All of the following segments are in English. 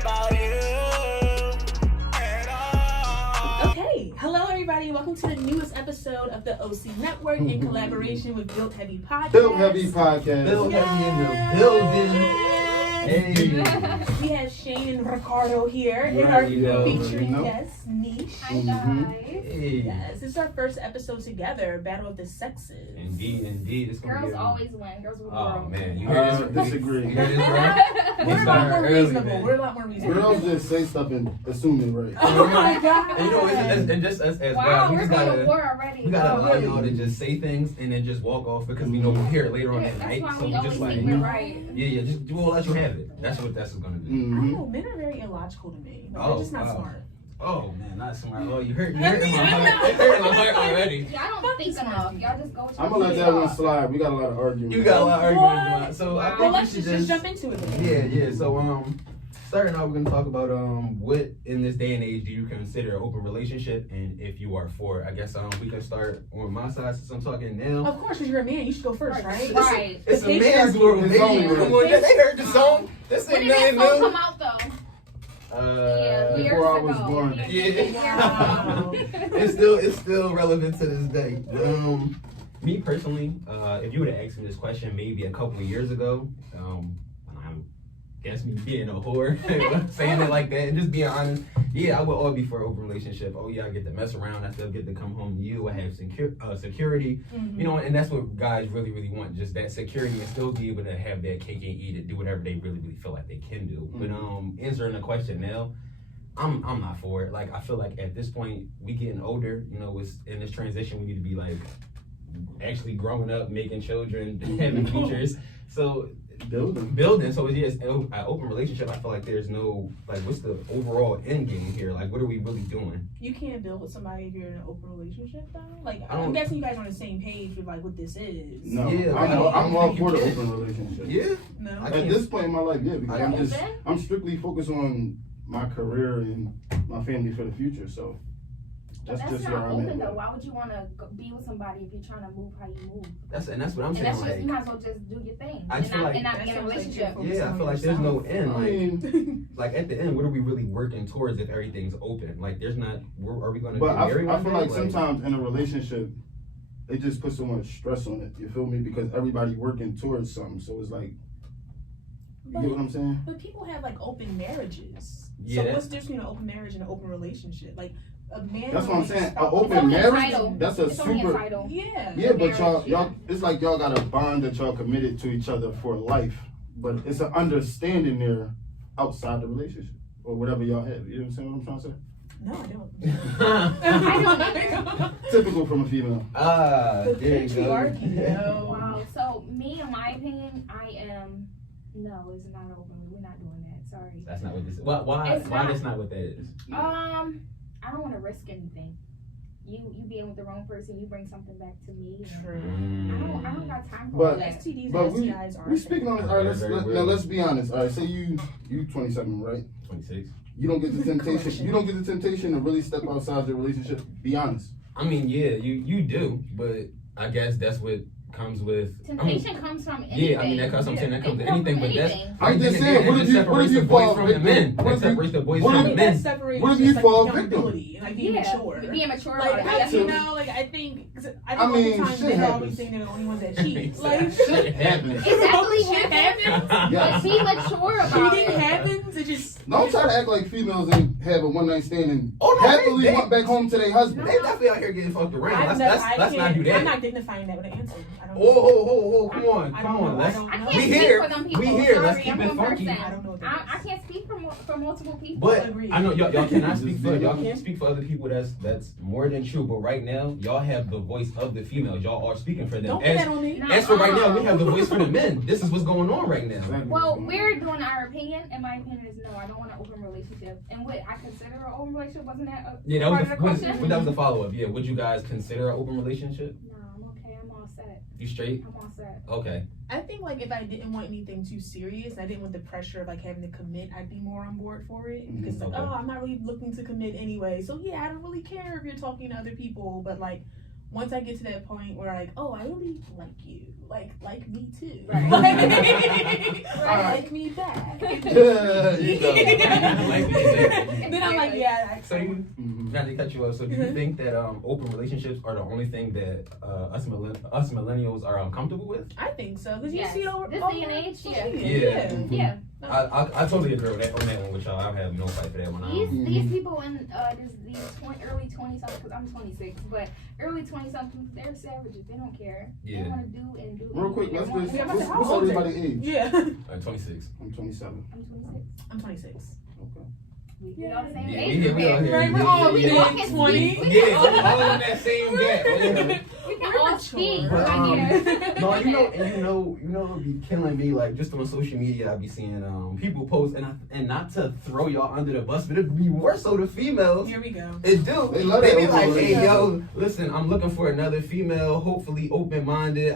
about you at all. Okay, hello everybody. Welcome to the newest episode of the OC Network in collaboration with Built Heavy Podcast. Built Heavy Podcast. Built Heavy in the building. Hey. We have Shane and Ricardo here and Right, our you featuring know. guest, Niche. Hi guys. Hey. Yes, this is our first episode together, Battle of the Sexes. Indeed. It's gonna Girls be always win. Girls will Oh grow. man, you hear this? Disagree. You hear this, bro? We're a lot more early, reasonable. man. We're a lot more reasonable. Girls just say stuff and assume they're right. Oh my god. And you know, and just us as Wow, guys, we we're just going to gotta, war already. we gotta allow really? y'all to just say things and then just walk off because we know we'll hear it later on Yeah, in the that's night. why So we we always just like, think we're right. yeah, just we'll let you have it. That's what that's gonna do. I don't Mm-hmm. know, men are very illogical to me. No, Oh, they're just not wow. smart. Oh man, not smart. Oh, you hurt my heart. You hurt my heart already. Y'all don't think enough. Y'all just go with your I'm gonna let that one slide. We got a lot of arguments. You got a lot of argument going on. So I Well, think let's we should just jump into it then. Yeah. So starting out, we're gonna talk about what in this day and age do you consider an open relationship, and if you are for it. I guess we can start on my side since I'm talking now. Of course, because you're a man, you should go first, right? Right. It's a The man's patriarchy. world, It's baby. only Come right. on, they heard the song. This When ain't did that nothing song new. come out though? Uh, years before I was ago. born. Yeah. Wow. it's still relevant to this day. Me personally, if you would have asked me this question maybe a couple of years ago, I guess me being a whore, saying it like that and just being honest, yeah, I would all be for an open relationship. Oh yeah, I get to mess around, I still get to come home to you, I have security, Mhm. you know, and that's what guys really, really want, just that security and still be able to have that cake and eat it, do whatever they really, really feel like they can do. But answering the question now, I'm not for it. Like, I feel like at this point, we getting older, you know, it's in this transition, we need to be like actually growing up, making children, having features. So building. So it's an open relationship. I feel like there's no, like, what's the overall end game here? Like, what are we really doing? You can't build with somebody if you're in an open relationship, though. Like, I don't- I'm guessing you guys are on the same page with like what this is. No, Yeah, I'm all for the you open relationship. Yeah. No. I At can't- this point in my life, yeah, because You're I'm strictly focused on my career and my family for the future. So But that's that's just where not I'm open though. at. Why would you want to be with somebody if you're trying to move how you move? That's what I'm And saying. that's just, Like, you might as well just do your thing I and feel not, like- and not That be in a sounds like relationship. you're yeah, I feel like there's no end. I Like, mean, like at the end, what are we really working towards if everything's open? Like, there's not. Are we going to but get married I one feel day? like sometimes in a relationship, it just puts so much stress on it. You feel me? Because everybody working towards something. So it's like, you get what I'm saying? But people have like open marriages. Yeah, So what's the difference between an open marriage and an open relationship? Like a man. That's what I'm saying. An spouse- open only a marriage, title. that's a It's only a super. title. Yeah. Yeah, but marriage, y'all, it's like y'all got a bond that y'all committed to each other for life. But it's an understanding there outside the relationship or whatever y'all have. You know what I'm saying? What I'm trying to say? No, I don't. I don't Typical from a female. The there you go. patriarchy, yo. Wow. So me, in my opinion, no, it's not open. We're not doing that. Sorry. That's not what this is. Why It's not. that's not what that is? I don't want to risk anything. You being with the wrong person, you bring something back to me. True. I don't got time for But- all that. STDs But and we STIs are. we speaking on. All right, Very now weird. let's be honest. All right, say you 27, right? 26. You don't get the temptation. Correction. You don't get the temptation to really step outside your relationship. Be honest. I mean, yeah, you do, but I guess that's what comes with. Temptation comes from anything. Yeah, I mean that comes. I'm saying that comes It to anything, comes but from that's. anything. I'm just then saying, that what if just you separates the fall boys from the victim? men? What That if you- separates the boys what from if the I think men. that separates What if just, you like, fall victim? accountability and like being mature. Being mature Like, about it. I, That's you too. know, like I think, 'cause I I think mean, all the time shit men always happens. think they're the only ones that cheat. Like, Shit happens. Exactly Shit happens. Yeah. But be mature about cheating it. happens. It just. Don't try to act like females and have a one night stand and Oh, no, happily they- went back home to their husband. They definitely out here getting fucked around. I've Let's never- let's I not do can't- I'm that. not dignifying that with an answer. I don't Oh, know. oh, come on, I come don't on. know. I Let's. don't I know. can't We speak here. for them people. We here. Sorry, Let's keep I'm it one funky. person. I don't know what that I is. can't speak for multiple people. But Agreed. I know y'all cannot speak for Just y'all be- can't speak for other people. That's more than true. But right now, y'all have the voice of the females. Y'all are speaking for them. Don't put that on me. No. As for right now, we have the voice for the men. This is what's going on right now. Exactly. Well, we're doing our opinion, and my opinion is no. I don't want an open relationship. And what I consider an open relationship, wasn't that a Yeah, that part was of the, the what, question? but that was the follow up. Yeah, would you guys consider an open relationship? No, I'm okay. I'm all set. You straight? I'm all set. Okay. I think like if I didn't want anything too serious, and I didn't want the pressure of like having to commit, I'd be more on board for it because it's like, Okay. oh, I'm not really looking to commit anyway. So yeah, I don't really care if you're talking to other people, but like once I get to that point where like, oh, I really like you, like me too, Right. like me back. Yeah, you go. Like me back. Then I'm like, yeah. So you, not to cut you off. So do you think that open relationships are the only thing that us millennials are uncomfortable with? I think so because you Yes. see it over This over day and age, social yeah. media. Mhm. Yeah. I totally agree with that on that one with y'all. I have no fight for that one. These people in these early 20 something, because I'm 26, but early 20 something, they're savages. They don't care. Yeah. They want to do and do. Real quick, let's anything just, they want. what's everybody's age? Yeah. 26. I'm 27. I'm 26. I'm 26. Okay. We all the same Yeah, age. we all here. Right, we're Yeah, all yeah, yeah. within 20. Yeah, we're all in that same gap. We can We're all mature. speak But, right here. No, you know, it'd be killing me. Like just on social media, I be seeing people post, and not to throw y'all under the bus, but it'd be more so the females. Here we go. It do. They love They that be like, open hey, yo, relationship. listen, I'm looking for another female, hopefully open-minded.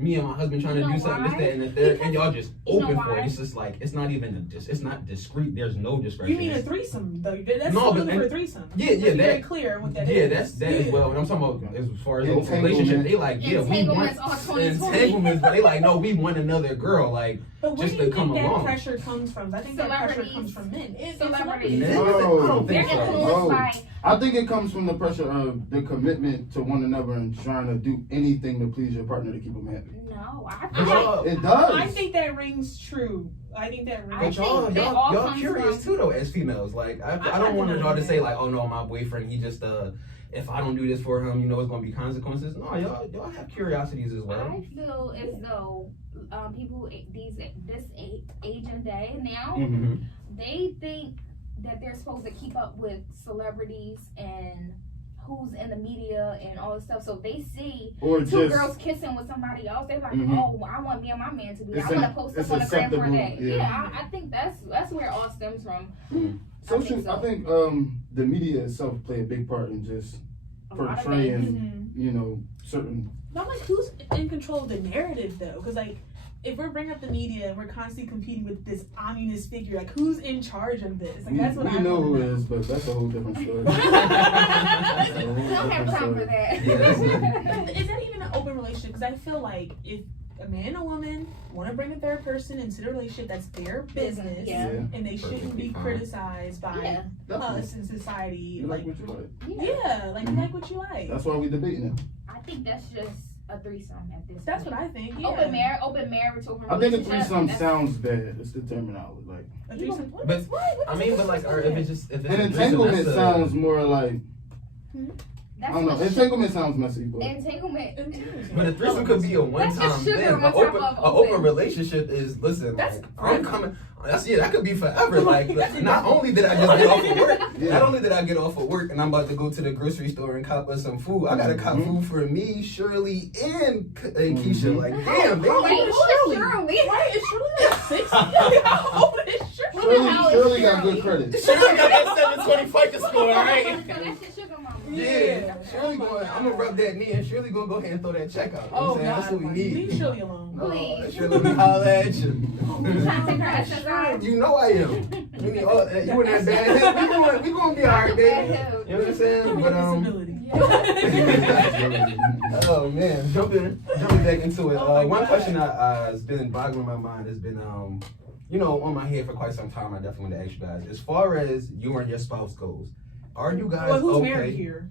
Me and my husband trying to You know do something, this, why? that, and the third, and y'all just You know open for why? it. It's just like, it's not even, it's not discreet. There's no discretion. You mean a It's- threesome though? That's No, still but- looking for a threesome. Yeah, Let's be very that. clear what that is. Yeah, that as Yeah. well. And I'm talking about as far as open Entanglement. relationship, they like, yeah, we want Entanglements all 2020. entanglements, but they like, no, we want another girl, like But where just do you to come think that along. pressure comes from? I think that pressure Celebrities. comes from men. It's Celebrities. Man, No. I don't They're think so. influenced No. by. I think it comes from the pressure of the commitment to one another and trying to do anything to please your partner to keep them happy. No, I- But y'all, It does. I think that rings true. I think that I rings but true. think they all y'all come curious from- too though as females. Like I I'm don't not want y'all to denying say that. like, oh no, my boyfriend, he just if I don't do this for him, it's gonna be consequences. No, y'all have curiosities as well. I feel as though people this age and day now, Mm-hmm. they think that they're supposed to keep up with celebrities and who's in the media and all this stuff. So they see Or two just girls kissing with somebody else. They're like, Mhm. oh, I want me and my man to do that. It's I want a- to post it's up on the gram for acceptable, that. yeah. Yeah, I think that's where it all stems from. social. so. I think the media itself play a big part in just A lot of portraying, Mhm. certain. But like, who's in control of the narrative though? Because like, if we're bringing up the media and we're constantly competing with this ominous figure, like who's in charge of this? Like We, that's what we I know wanna who know. it is, but that's a whole different story. We That's a whole don't have different time story. for that. Yeah, that's Is that even an open relationship? Because I feel like if a man and a woman want to bring a third person into the relationship, that's their business, Yeah. and they shouldn't Perfectly be fine. criticized by Yeah. Definitely. us in society. You like what you like. Yeah, like you like what you like. That's why we debating it. I think that's just a threesome at this That's point. what I think. Yeah. Open marriage, open I think a relationship, threesome that's- sounds bad. It's the terminology. Like A threesome. What But- is- what I is mean, a but like, threesome? or if it's just if it's an a threesome, entanglement that's a- sounds more like I That's don't know. what Entanglement sounds messy, but entanglement. But a threesome could be a one-time just sugar thing. on An top open, of a open open. relationship is listen. That's Like, I'm coming. That could be forever. Like not only did I just get off of work, Yeah. not only did I get off of work and I'm about to go to the grocery store and cop us some food. I gotta cop food for me, Shirley, and Keisha. Like damn, Wait, baby. who is Shirley? Right? Is Shirley like 60? How old is Shirley? Who the hell is Shirley got Shirley? good credit. Shirley got that 720 FICO score, all So right? that's your sugar mama. Yeah, Shirley going. I'm gonna rub that knee and Shirley gonna go ahead and throw that check out. You know Oh what I'm saying? God, That's what we like, need. leave Shirley alone. No, Please. Shirley, we holla at you. You trying to take her essence out? You know I am. We need all, you in that bad hip. We gonna be alright, baby. You know what I'm saying? But Disability. oh man, jumping back into it. Oh my One God. question has been boggling my mind has been on my head for quite some time. I definitely want to ask you guys. As far as you and your spouse goes, are you guys Well, who's okay? married here?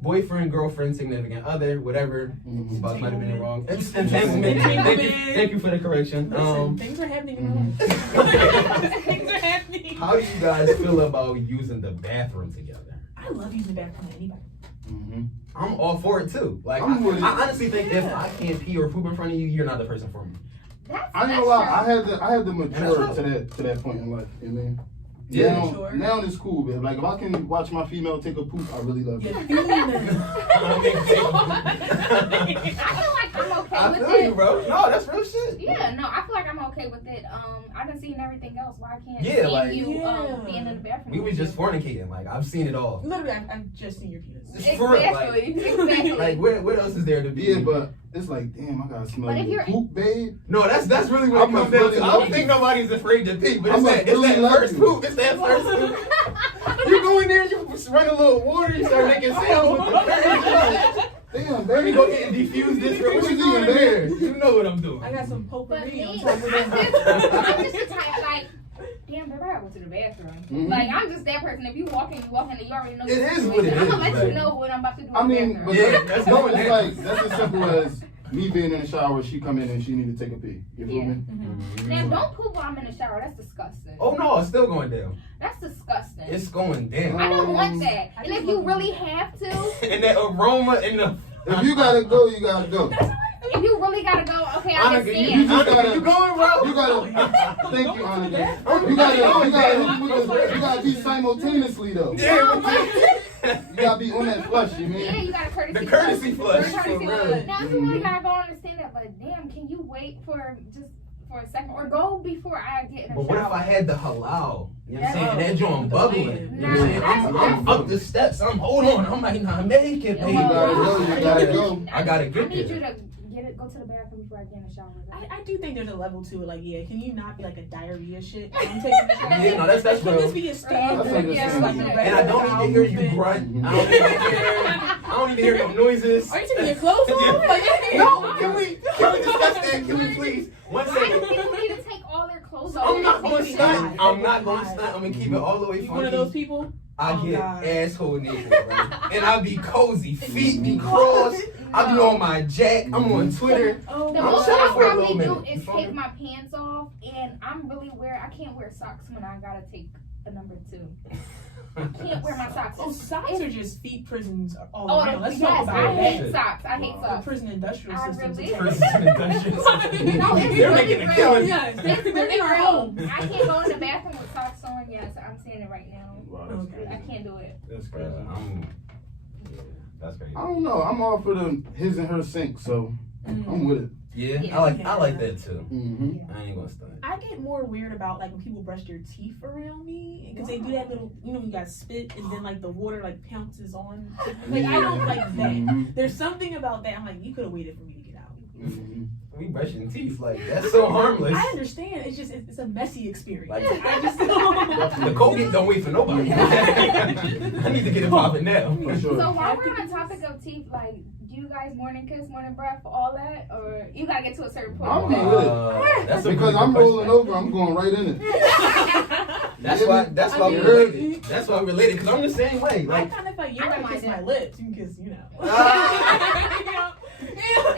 Boyfriend, girlfriend, significant other, whatever. Mhm. Spouse might have been wrong. It's Entanglement. entanglement. Thank you for the correction. Listen, things are happening in my life. Things are happening. How do you guys feel about using the bathroom together? I love using the bathroom with anybody. Mhm. I'm all for it too. Like I'm with it. I honestly think if I can't pee or poop in front of you, you're not the person for me. That's I ain't gonna lie. I had to mature to that point in life. You know what I mean? Yeah. Now, Sure. now it's cool, man. Like if I can watch my female take a poop, I really love it. Yeah, female. I feel like I'm okay I with feel it. you, bro. No, that's real shit. Yeah, no, I feel like I'm okay with it. I done seen everything else. Why can't Yeah, see like- you Yeah. being in the bathroom? We was just fornicating. Like I've seen it all. Literally, I've just seen your penis. For real, Exactly, exactly. Like what else is there to be? Yeah, but it's like, damn, I gotta smell But if your you're- poop, babe. No, that's really what it I'ma comes down really to. I love don't think you. nobody's afraid to pee, but it's I'ma that really love first you. poop. It's that first poop. You go in there, you run a little water, you start making sounds with the curtains. Damn, Let me baby. go get and defuse this real What quick. you doing there? You know what I'm doing. I got some But potpourri me, on I'm top of just, that. I'm just the type like, damn, baby, I gotta go to the bathroom. Mhm. Like, I'm just that person. If you walk in, you already know. It the is what it situation. I'm is, gonna let like- you know what I'm about to do. I in the mean, bathroom. but Yeah, that's going it's down. like that's as simple as me being in the shower. She come in and she need to take a pee. You feel Yeah. me? Mhm. Now, don't poop while I'm in the shower. That's disgusting. Oh no, it's still going down. That's disgusting. It's going down. I don't want that. I And if just you want- really have to, And that aroma and the. If you gotta go, you gotta go. if you really gotta go, okay, I Annika, understand. you just Annika, gotta- you going, bro? You gotta. Thank you, Annika. I'm You going gotta. You gotta be simultaneously though. Yeah, No, but You gotta be on that flush, you Yeah, mean? you got a courtesy The courtesy flush, The courtesy for real. flush. Now, if you really gotta go, I understand that, but damn, can you wait for a second or go before I get in the But what if shower? I had the halal? You know what I'm saying? Yeah. That joint bubbling. You know what I'm saying? I'm Nah, up the steps. Hold on. I might not make it, Yeah, baby. You gotta go, you gotta go. I gotta get I need there. you to go to the bathroom before I get in the shower. I do think there's a level to it. Like, yeah, can you not be like a diarrhea shit? I'm taking a shower. Yeah, no, that's Can real. this be a standard? That's understandable. Like, And I don't need to hear you movement? grunt. I don't need to hear no noises. Are you taking your clothes off? Like, No, can we discuss that? Can we please? One Why do second. people need to take all their clothes off? I'm not going to Why? stunt. I'm not going to stunt. I'm going to keep it all the way You one of those funky. people? I Oh, get God. asshole naked, right? And I be cozy, feet be crossed. I be on my jack. I'm on Twitter. Oh, The I'm most chilling I for a probably little do minute. is take my pants off, and I can't wear socks when I gotta take a number 2. I can't wear my socks. Oh, socks are just feet prisons all Oh, around. Let's yes, talk about I that. hate socks. I hate The socks. prison industrial I systems. really- Prison industrial system. No, it's They're really making a real. killing. Yes, It's they're really in our real. home. I can't go in the bathroom with socks on. Yes, I'm saying it right now. Wow, that's I crazy. can't do it. That's Bro, that's crazy. I don't know. I'm all for the his and her sink, so I'm with it. Yeah, Yeah. I like that too. Mm-hmm. I ain't gonna stunt. I get more weird about like when people brush their teeth around me because they do that little, you know, you got spit and then like the water like pounces on. Like I don't like that. Mm-hmm. There's something about that. I'm like, you could have waited for me to get out. Mm-hmm. We brushing teeth like that's so harmless. I understand. It's just it's a messy experience. Like- I just don't. The Colgate don't wait for nobody. I need to get it popping now. For sure. So while we're on the topic of teeth, like, do you guys morning kiss, morning breath, all that, or you gotta get to a certain point? I'm with not that? with it. That's a Because really I'm good rolling question. over, I'm going right in it. That's why I we mean, related. That's why we related. Cause I'm the same way. I Like kind of like you I don't gotta kiss mind my it. lips. You can kiss, you know. Ah.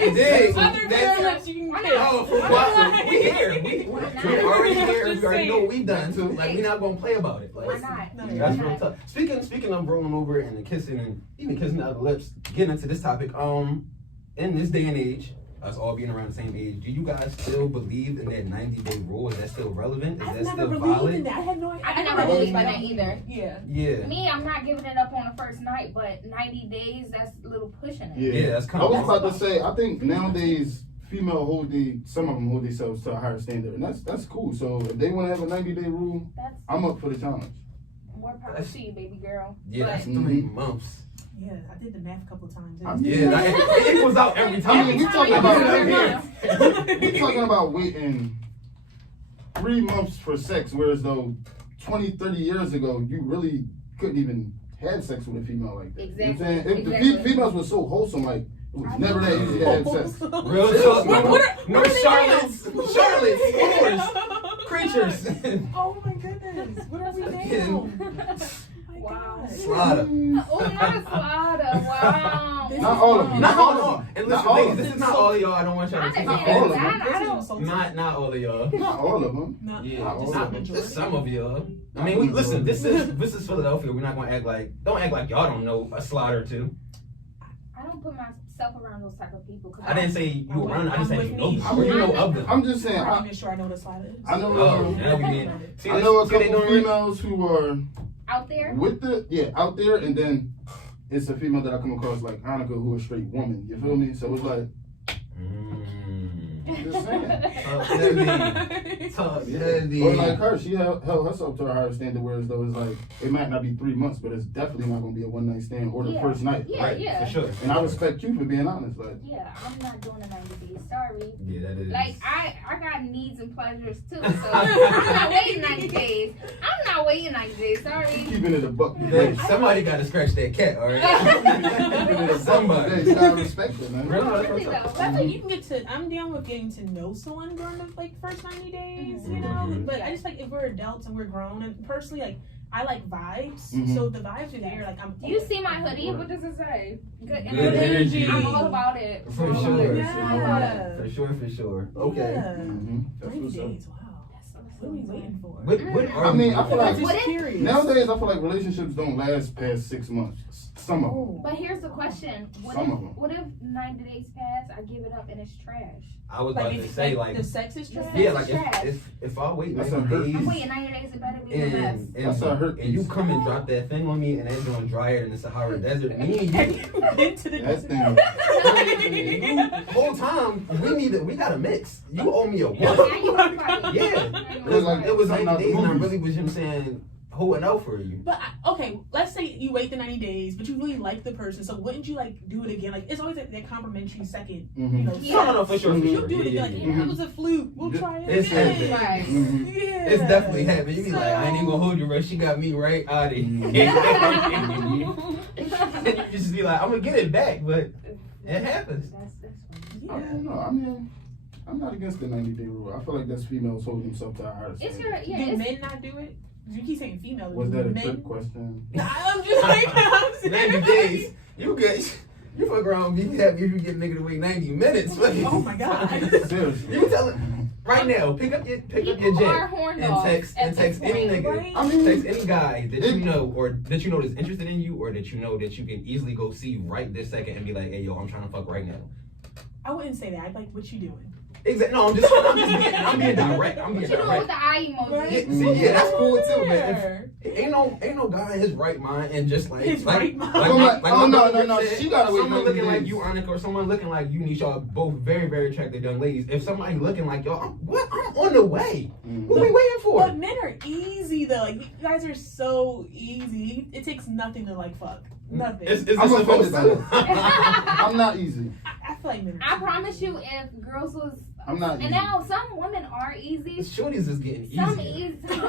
It did. Other That's- bare lips you can kiss. oh, for what? We here. We already here. Just We already know what we saying. done too. Like we not gonna play about it. Why Like not? No, that's you're real not. tough. Speaking of rolling over and the kissing and even kissing the other lips, getting into this topic, in this day and age, us all being around the same age, do you guys still believe in that 90-day rule? Is that still relevant? Is I've that never still believed in valid? that. I had no idea. I never never believed by believed that either. Yeah. Yeah. Me, I'm not giving it up on the first night, but 90 days, that's a little pushing it. Yeah, that's I kind was of. about to say, I think nowadays female some of them hold themselves to a higher standard, and that's cool. So if they want to have a 90-day rule, That's I'm up for the challenge. more power to you, baby girl. Yeah, that's But 3 months. Yeah, I did the math a couple times. I mean, Yeah, it equals out every I time. mean, we talking Yeah, about yeah. we're talking about waiting 3 months for sex, whereas though 20, 30 years ago, you really couldn't even have sex with a female like that. You know what I'm saying? If Exactly. the females were so wholesome, like it was never that easy to have sex. Real talk. What No are they Charlottes. now? Charlottes. Whores. Creatures. Oh my goodness. What are we now? Oh my Wow. God. Slaughter. Oh, not a slaughter. Wow. This Not is all of fun. them. Not all of y'all. And Not listen, all ladies, of this them. is not all of y'all. I don't want y'all to take I Not all of it. them. This is insulting. Not all of y'all. Not all of them. Not, Yeah, Not all just of not them. majority. Just some of y'all. I mean, we listen. This is Philadelphia. We're not gonna act like y'all don't know a slaughter or two. I don't put myself around those type of people. 'Cause I didn't say you were around. I just said you know. I'm Or you know with of them. I'm just saying, I'm not I even sure I know what a slide is. I know, Oh, now we get. See, I know a see they couple doing it? females who are out there. with out there, and then it's a female that I come across like Onikacarrine, who is a straight woman. You feel me? So it's like, Just saying. Tough, Yeah. heavy. Or like her, she held herself to a higher standard, whereas though it's like, it might not be 3 months, but it's definitely not going to be a one night stand or the Yeah. first night. Yeah, Right, yeah. for sure. And I respect you for being honest. Like, Yeah, I'm not doing a 90 days. Sorry. Yeah, that is. Like I got needs and pleasures too, so I'm not waiting 90 days. I'm not waiting 90 days. Sorry. keeping it a buck. Hey, somebody got to scratch that cat, all right? Keeping it a Somebody. Somebody. You gotta respect it, man. Really? Really though. That's like you can get to. I'm down with getting to know someone during the like first 90 days, you know. Mhm. But I just like if we're adults and we're grown, and personally, like I like vibes. Mhm. So if the vibes are there, like I'm. Do you see my hoodie? What does it say? Good Good energy. I'm all about it. For I'm all about sure. it. Yeah. For sure, for sure. Okay. Yeah. Mm-hmm. 90 days. Wow. What are we waiting for? What are I mean, you- I feel like I'm just curious. nowadays, I feel like relationships don't last past 6 months. Some of them. Oh. But here's the question: Some of 'em. what if 90 days pass? I give it up and it's trash. I was about to if, say, like, the sex is trash. yeah, like trash. if I wait That's 90 a hurt. days I'm waiting 90 days. It better be the best. That's a hurt and you piece. come and drop that thing on me and that's going drier than the Sahara Desert, me and Have you, you been to the That desert? thing. whole time we got to mix. You owe me a Now one. you want to fight. Yeah. It's like- It was something 90 out the days and I movies. really was him saying holding out for you. But okay, let's say you wait the 90 days, but you really like the person. So wouldn't you like do it again? Like it's always that complimentary second. Mhm. You know, Yeah. No, for sure, for You sure. do it Yeah, again. Like yeah, yeah, that was a fluke. We'll Yeah. try it It's again. happened. Right. Mhm. Yeah. It's definitely happened. You be like, I ain't even gonna hold you, bro. She got me right out of here. You just be like, I'm gonna get it back, but it happens. That's I Yeah. don't know. I mean, I'm not against the 90-day rule. I feel like that's females holding themselves to a higher It's standard. your Do it's, men not do it? You keep saying females. Was do that a men? trick question? I'm just like, I'm saying. 90 days. You good. You fuck around and be happy if you get nigga to wait 90 minutes. Oh my God. Seriously. You tell it right now. Pick up your people jet are horn and dogs text at and this text any point. nigga. Right? I mean, Text any guy that you know or that you know that's interested in you or that you know that you can easily go see right this second and be like, hey yo, I'm trying to fuck right now. I wouldn't say that. I'd be like, what you doing? Exactly. No, I'm being direct. I'm being What you doing with direct. the eye emoji? Right. Yeah, see, yeah, that's cool too, man. Where? If, ain't no guy in his right mind and just like His like, right mind. like, Oh, like oh, my no, brother no, said, she gotta wait someone 90 looking like days. you, Onika, or someone looking like you, Nisha, are both very, very attractive young ladies. If somebody looking like y'all, I'm on the way. Mhm. What we waiting for? But men are easy though. Like you guys are so easy. It takes nothing to like fuck. Nothing. Is I'm this offended supposed by to? I'm not easy. I feel like men are I promise you, if girls was, I'm not easy. and now some women are easy. Shorties is getting Some easier. easy.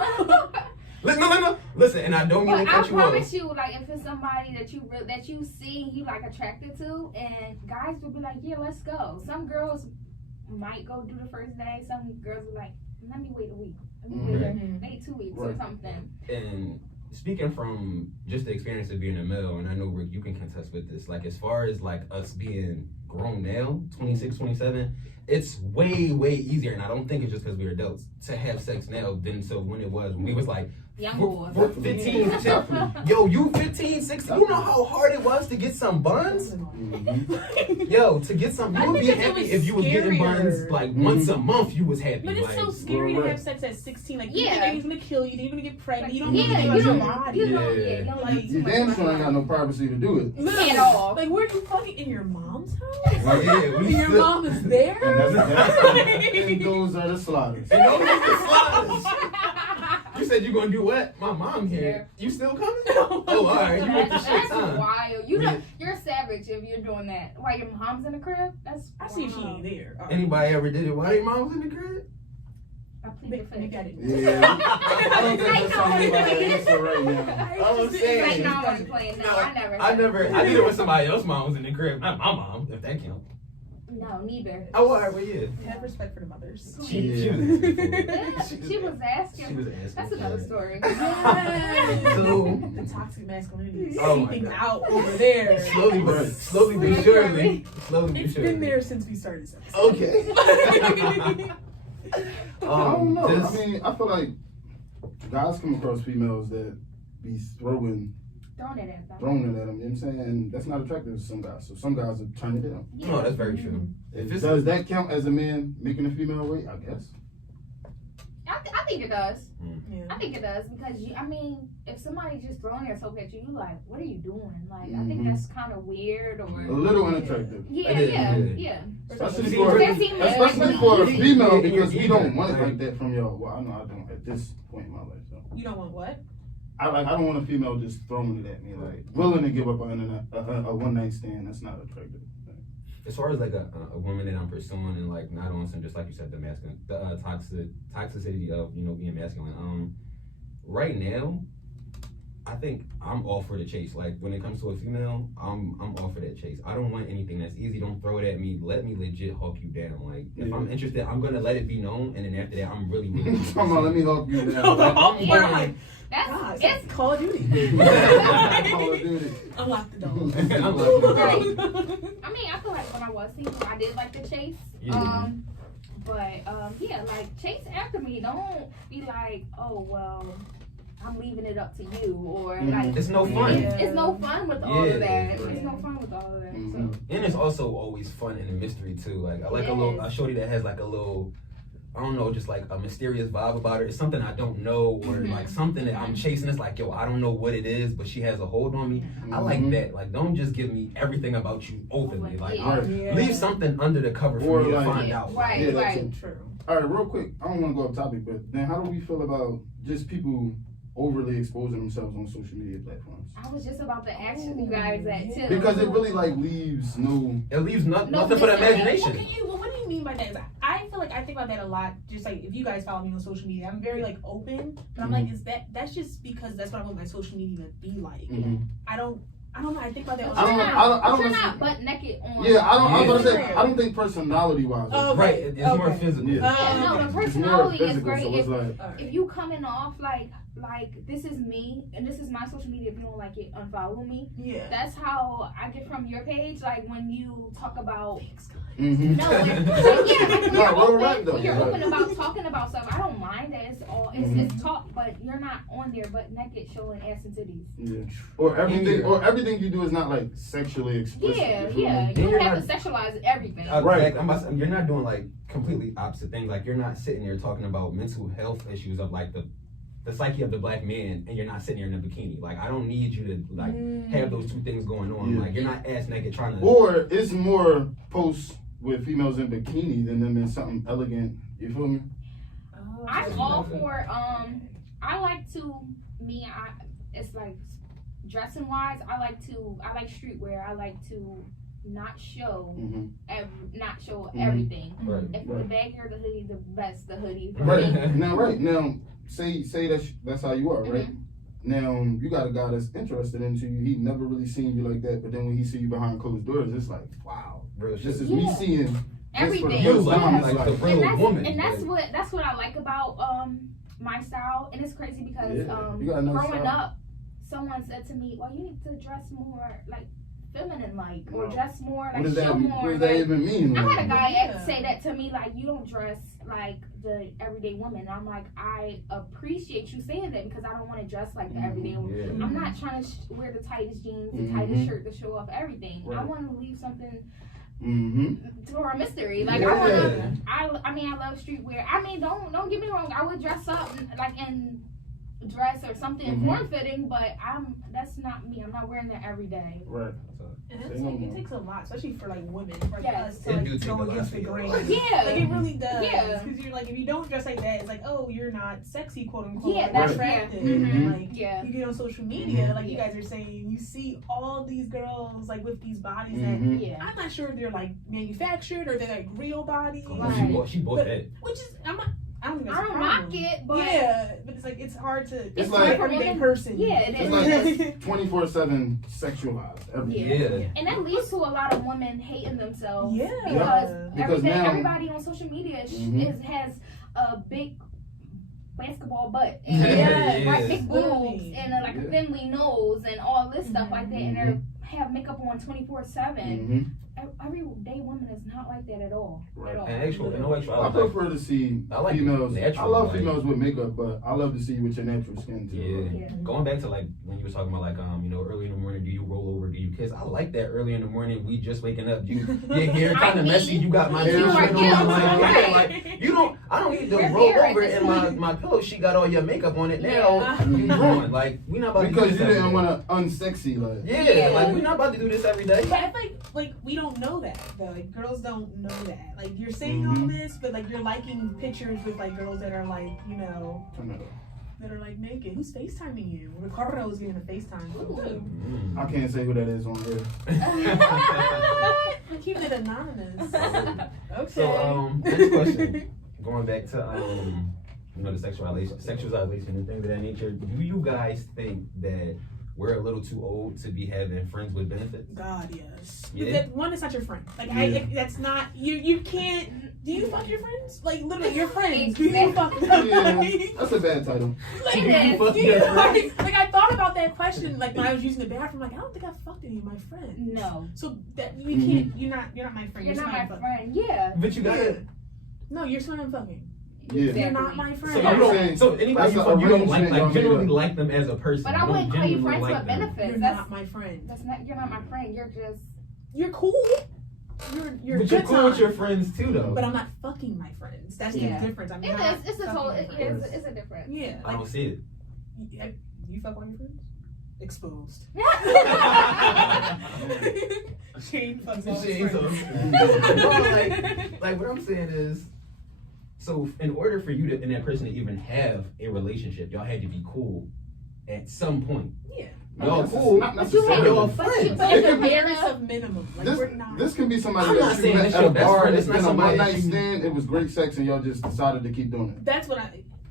No. Listen, and I don't mean But to I cut you off. promise you, like if it's somebody that you see, you like attracted to, and guys will be like, yeah, let's go. Some girls might go do the first day. Some girls are like, let me wait a week. Let me Mhm. wait 2 weeks or Right. something. And speaking from just the experience of being a male, and I know Rick, you can contest with this. Like as far as like us being grown now, 26, 27, it's way, way easier. And I don't think it's just because we're adults to have sex now than so when it was when we was like Young we're boys. 15, Definitely. yo, you 15, 16, you know how hard it was to get some buns? Mhm. Yo, to get some, you I would be think it happy was if you was getting buns scarier. like once a month. You was happy. But it's like, so scary to right. have sex at 16. Like, you Yeah. think that he's gonna kill you, then you're gonna get pregnant. You don't yeah, know anything you about your don't, body. you don't, Yeah. yeah, you don't Like, need too You much damn sure about ain't got no privacy to do it. Literally. At all. Like, where are you fucking in your mom's house? Like, yeah, we And your still- mom is there? And those are the slaughters. And those are the sliders. You said you gonna do what? My mom here. You still coming? Oh, all right. You went to shit That's time. wild. You Yeah. know, you're savage if you're doing that. While your mom's in the crib, that's I see if she wild. ain't there. Anybody ever did it while your mom was in the crib? I plead the fifth. Maybe I didn't. Yeah. I don't think that's something about to answer right now. I'm saying. Like, no, I wasn't playing. No, I never. I did it when somebody else's mom was in the crib. Not my mom, if that counts. No, neither. Oh, all right, well, yeah. Have respect for the mothers. She Yeah, was she was asking. She was asking. That's another story. So, The toxic masculinity is Oh my seeping God. out over there. slowly but surely. Slowly It's but been surely. there since we started sex. Okay. I don't know. Just- I mean, I feel like guys come across females that be throwing Throwing it at them. it at them, you know what I'm saying? And that's not attractive to some guys. So some guys will turn it down. No, that's very true. If it's Does that count as a man making a female wait? I guess. I think it does. Yeah. I think it does because I mean, if somebody's just throwing themselves at you, you like, what are you doing? Like, I think Mhm. that's kind of weird or. A little unattractive. Yeah, It is, yeah, yeah. yeah. Especially Especially for, They're female, especially like, for a really female, easy. because we don't Easy. want it like that from y'all. Well, I know I don't at this point in my life. So You don't want what? I don't want a female just throwing it at me, like willing to give up a one night stand. That's not attractive. As far as like a woman that I'm pursuing and like not on some, just like you said, the masculine, the toxicity of being masculine. Right now, I think I'm all for the chase. Like when it comes to a female, I'm all for that chase. I don't want anything that's easy. Don't throw it at me. Let me legit hawk you down. Like if I'm interested, I'm gonna let it be known, and then after that, I'm really. Come on, let me hawk you down. We're like, That's God, it's it's Call of Duty. Call of Duty. Unlock the door. Right. I mean, I feel like when I was single, I did like the chase. Yeah. Yeah, like chase after me. Don't be like, oh well, I'm leaving it up to you, or like It's no fun. it's no fun with all of that. Yeah. It's no fun with all of that. Mhm. So And it's also always fun in the mystery too. Like I like a shorty that has like a little, I don't know, just like a mysterious vibe about her. It's something I don't know, or like something that I'm chasing. It's like, yo, I don't know what it is, but she has a hold on me. I like that. Like, don't just give me everything about you openly. Like, Yeah. leave something under the cover for Or me to like- find out. Right, Yeah, that's right. it. True. All right, real quick. I don't want to go off topic, but then how do we feel about just people overly exposing themselves on social media platforms? I was just about to ask you guys that too. Because it really like leaves no. It leaves No nothing for the mystery. imagination. What do you mean by that? 'Cause I feel like I think about that a lot. Just like if you guys follow me on social media, I'm very like open, but I'm like, that's just because that's what I want my social media to be like. Mhm. I don't know. I think about that. But all the you're time. not, you're necessarily- not butt naked on. Yeah, I don't. I was gonna say Yeah. I don't think personality wise. Oh, Right, it's more Okay. physical. Yeah. Yeah, no, the It's more personality is physical, great. so it's like. All right. If you coming off like this is me and this is my social media, if you don't like it, unfollow me. Yeah. That's how I get from your page. Like when you talk about Mhm. no, when No, you're real rap, open, though. when you're Yeah. open about talking about stuff. I don't mind that it's all it's Mhm. talk, but you're not on there butt naked showing ass and titties. Yeah. Or everything you do is not like sexually explicit. Yeah, you feel yeah. me? You you're don't have not- to sexualize everything. Right. Like, I'm about to say, you're not doing like completely opposite things. Like you're not sitting there talking about mental health issues of like the psyche of the black man, and you're not sitting there in a bikini. Like I don't need you to like have those two things going on. Yeah. Like you're not ass naked trying to. Or it's more posts with females in bikini than them in something elegant. You feel me? Oh, I'm all for I like to it's like dressing wise, I like streetwear. I like to not show Mm-hmm. everything. Right. If the baggier the hoodie, the best the hoodie. Right now, say that's how you are, right? Now you got a guy that's interested into you. He never really seen you like that, but then when he see you behind closed doors, it's like, wow, Real this shit. is me Yeah. seeing Everything. this for the first Yeah. time. It's Like the like, real woman. And that's what I like about my style. And it's crazy because Yeah, you got a nice growing style. up, someone said to me, "Well, you need to dress more like feminine, like or Wow. dress more, what like does show that more." what does that like, even mean? I Like, had a guy Yeah. say that to me, like, you don't dress like the everyday woman. And I'm like, I appreciate you saying that because I don't want to dress like the everyday woman. Yeah. I'm not trying to wear the tightest jeans, the Mhm. tightest shirt to show off everything. I Right. want to leave something Mm-hmm. for a mystery. Like Yeah. I mean, I love streetwear. I mean, don't get me wrong. I would dress up like in dress or something Mhm. form fitting, but that's not me. I'm not wearing that every day. Right. And Say it's no like, more. it takes a lot, especially for like women, for Yes. us to It like do take a go lot against for the you. grain. Yeah. Like it really does. Yeah. Because you're like, if you don't dress like that, it's like, oh, you're not sexy, quote unquote. Yeah, or that's attractive. yeah. And Mhm. like Yeah. you get on social media, Mhm. like you guys are saying, you see all these girls like with these bodies Mhm. Yeah. that I'm not sure if they're like manufactured or they're like real bodies. Right. She bought But- that. Which is I don't think that's I a don't problem. knock it, but yeah, but it's like it's hard to. It's like like- everyday person. Yeah, it It's is. like 24/7 sexualized. Everything. Yeah. And that leads to a lot of women hating themselves. Yeah. Because Because now- everybody on social media Mhm. has a big basketball butt and Yes. right big boobs Literally. and like a Yeah. thinly nose and all this stuff like that, and Mhm. they have makeup on 24/7. Mm-hmm. Everyday woman is not like that at all. Right. At all. And actually, in I actuality, like, prefer to see I like females. natural, I love like- females with makeup, but I love to see you with your natural skin too. Yeah. Yeah. Going back to like when you were talking about like early in the morning, do you roll over, do you kiss? I like that early in the morning. We just waking up. Your hair kind I of mean, messy. You got my you hair are shit guilty, on. Like, right. like you don't. I don't need to We're roll there at over this in point. my pillow. She got all your makeup on it. Yeah. Now you ruined. Like we not about to do Because this you every didn't day. want to unsexy like. Yeah, like we're not about to do this every day. But I like we don't know that though. Like girls don't know that. Like you're saying all this, but like you're liking pictures with like girls that are like, you know, Turn that up. that are like naked. Who's FaceTiming you? Ricardo is getting a FaceTime. Mm. I can't say who that is on here. I'm keeping it anonymous. Okay. So next question. Going back to you know, the sexualization and things of that nature. Do you guys think that we're a little too old to be having friends with benefits? God, yes. Yeah. That, one, it's not your friend. Like that's not you. You can't. Do you fuck your friends? Like literally, your friends. Do you fuck them? Yeah, that's a bad title. Like, It is. do you, like I thought about that question. Like when I was using the bathroom. Like I don't think I fucked any of my friends. No. So that you can't. You're not my friend. You're not my somebody friend. Yeah. But you fucking. gotta. Yeah. No, you're someone fucking. Yeah. You're not my friend. So I'm you don't. saying, So anybody that's you a fuck, you don't like arrangement y'all generally made up. like them as a person. But I You don't wouldn't call you genuinely friends like with them. benefits. You're That's not my friend. that's not. You're not my friend. You're just. You're cool. You're But you're good cool with time. your friends too, though. But I'm not fucking my friends. That's Yeah. the difference. I'm It not is. It's a fucking total. my It friends. is. It's a difference. Yeah. I don't see it. Do you fuck all your friends? Exposed. Shane fucks all his Shane friends. No, like what I'm saying is, so in order for you to and that person to even have a relationship, y'all had to be cool at some point. Yeah. Y'all cool. Not But you necessarily. Y'all But you- friends. but It you're could be- Awareness enough. of minimum. Like This, we're not. this can be somebody I'm that not you saying met that's at your a best bar. friend. It's It's been not a somebody one night that you- stand. It was great sex, and y'all just decided to keep doing it. That's what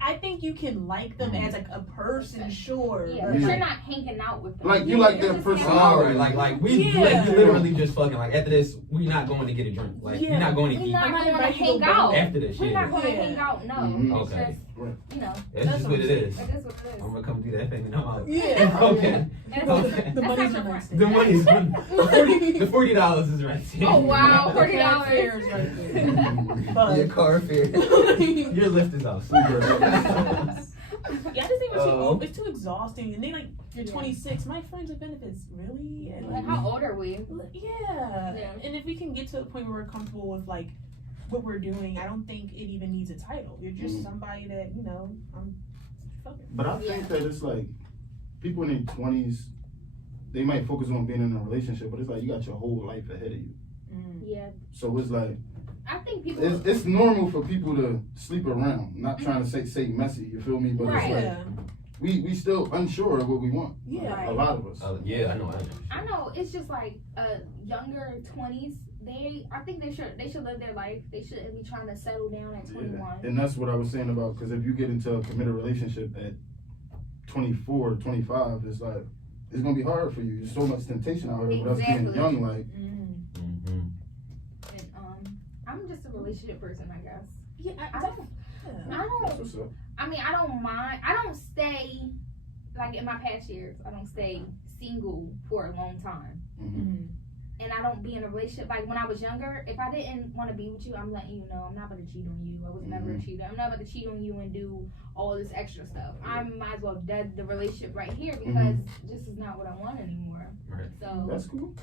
I think you can like them as like a person, sure. Yeah, but, but Yeah. you're not hanging out with them. Like you Yeah, like it's their just personality. Like we Yeah. literally just fucking like after this we're not going to get a drink. Like Yeah. we're not going to We're eat not I'm not going to inviting you hang to go out. after this We're shit. not going to Yeah. hang out. No. Mhm. It's Okay. just, Right. you know, That's just what it is. it is what it is. I'm gonna come do that thing and I'm out. Yeah. Okay. And Well, it's- the that's money's not your your next friend. The money's the $40 is right. Oh, wow. The $40. cab fare is right there. But Your car fare. Your lift is out. Super. yeah, I just think we're too Oh. old. It's too exhausting. And they like, you're 26. My friends with benefits, really? And Like, how old are we? yeah. Yeah. And if we can get to a point where we're comfortable with like what we're doing, I don't think it even needs a title. You're just somebody that, you know, I'm fucking. But I think that it's like people in their 20s, they might focus on being in a relationship, but it's like you got your whole life ahead of you. Yeah. So it's like I think people. it's normal for people to sleep around. Not trying to say messy, you feel me? But Right. it's like Yeah. we still unsure of what we want. Yeah. A lot of us. Yeah, I know. I know it's just like younger 20s. I think they should live their life. They shouldn't be trying to settle down at 21. And that's what I was saying about, because if you get into a committed relationship at 24, 25, it's like it's gonna be hard for you. There's so much temptation out here with us being Exactly. young. Like Mm-hmm. And I'm just a relationship person, I guess. Yeah, I don't. I that's don't. what's up. I mean, I don't mind. I don't stay like in my past years. I don't stay single for a long time. Mhm. And I don't be in a relationship. Like when I was younger, if I didn't want to be with you, I'm letting you know I'm not going to cheat on you. I was never a cheater. I'm not about to cheat on you and do all this extra stuff. I might as well dead the relationship right here because this is not what I want anymore. Right. So That's cool.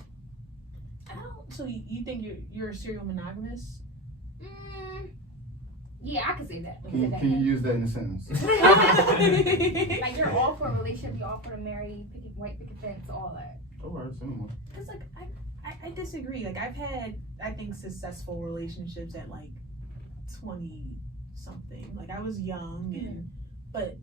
So you think you're a serial monogamous? yeah, I can say that. I Can you can say use that in a sentence? that. Like you're all for a relationship, you're all for to marry, white picket fence, all that. All right, say no more. Cause like I disagree. Like I've had I think successful relationships at like 20 something. Like I was young and but